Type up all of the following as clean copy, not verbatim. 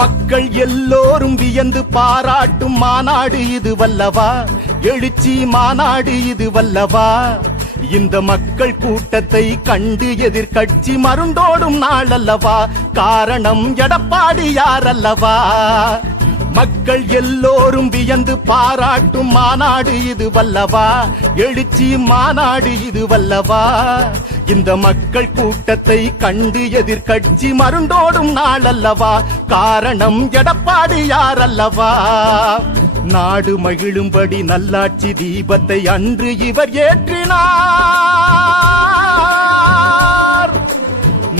மக்கள் எல்லோரும் வியந்து பாராட்டும் மாநாடு இது வல்லவா, எழுச்சி மாநாடு இது வல்லவா. இந்த மக்கள் கூட்டத்தை கண்டு எதிர்கட்சி மருண்டோடும் நாள் அல்லவா, காரணம் எடப்பாடியார் அல்லவா. மக்கள் எல்லோரும் வியந்து பாராட்டும் மாநாடு இது வல்லவா, எழுச்சி மாநாடு இது வல்லவா. இந்த மக்கள் கூட்டத்தை கண்டு எதிர்கட்சி மருண்டோடும் நாள் அல்லவா, காரணம் எடப்பாடியார் அல்லவா. நாடு மகிழும்படி நல்லாட்சி தீபத்தை அன்று இவர் ஏற்றினார்.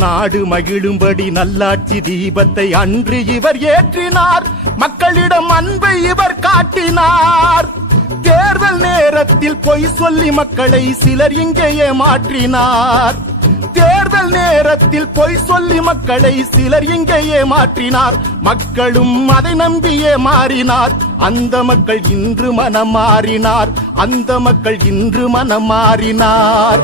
நாடு மகிழும்படி நல்லாட்சி தீபத்தை அன்று இவர் ஏற்றினார். மக்களிடம் அன்பை இவர் காட்டினார். தேர்தல் நேரத்தில் பொய் சொல்லி மக்களை சிலர் இங்கே ஏமாற்றினார். தேர்தல் நேரத்தில் பொய் சொல்லி மக்களை சிலர் இங்கே ஏமாற்றினார். மக்களும் அதை நம்பியே மாறினார். அந்த மக்கள் இன்று மனம் மாறினார். அந்த மக்கள் இன்று மனம் மாறினார்.